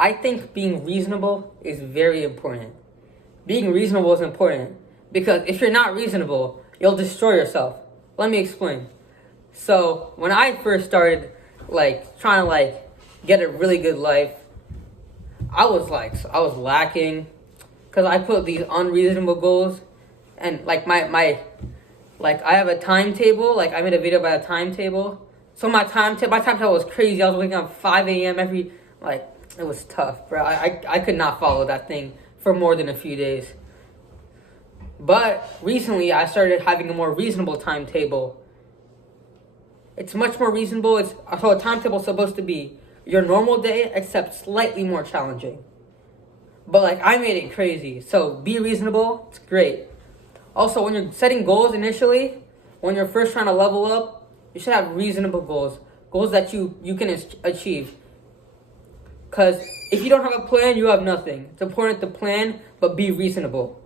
I think being reasonable is very important. Being reasonable is important because if you're not reasonable, you'll destroy yourself. Let me explain. So when I first started trying to get a really good life, I was lacking because I put these unreasonable goals, and I have a timetable. Like I made a video about a timetable. So my timetable was crazy. I was waking up 5 a.m. every it was tough, bro. I could not follow that thing for more than a few days. But recently I started having a more reasonable timetable. It's much more reasonable. So a timetable is supposed to be your normal day except slightly more challenging. But I made it crazy. So be reasonable. It's great. Also, when you're setting goals initially, when you're first trying to level up, you should have reasonable goals. Goals that you can achieve. Because if you don't have a plan, you have nothing. It's important to plan, but be reasonable.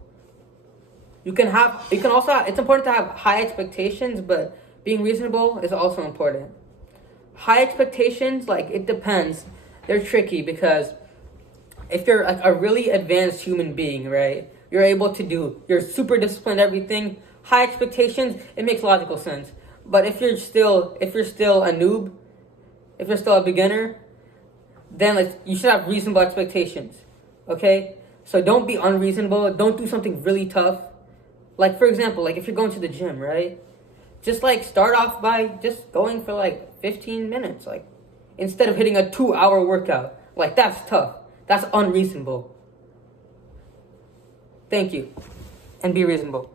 It's important to have high expectations, but being reasonable is also important. High expectations, it depends. They're tricky because if you're a really advanced human being, right? You're super disciplined, everything. High expectations, it makes logical sense. But if you're still a noob, if you're still a beginner, then you should have reasonable expectations. Okay? So don't be unreasonable. Don't do something really tough. For example, if you're going to the gym, right? Just start off by just going for 15 minutes. Instead of hitting a 2-hour workout. That's tough. That's unreasonable. Thank you. And be reasonable.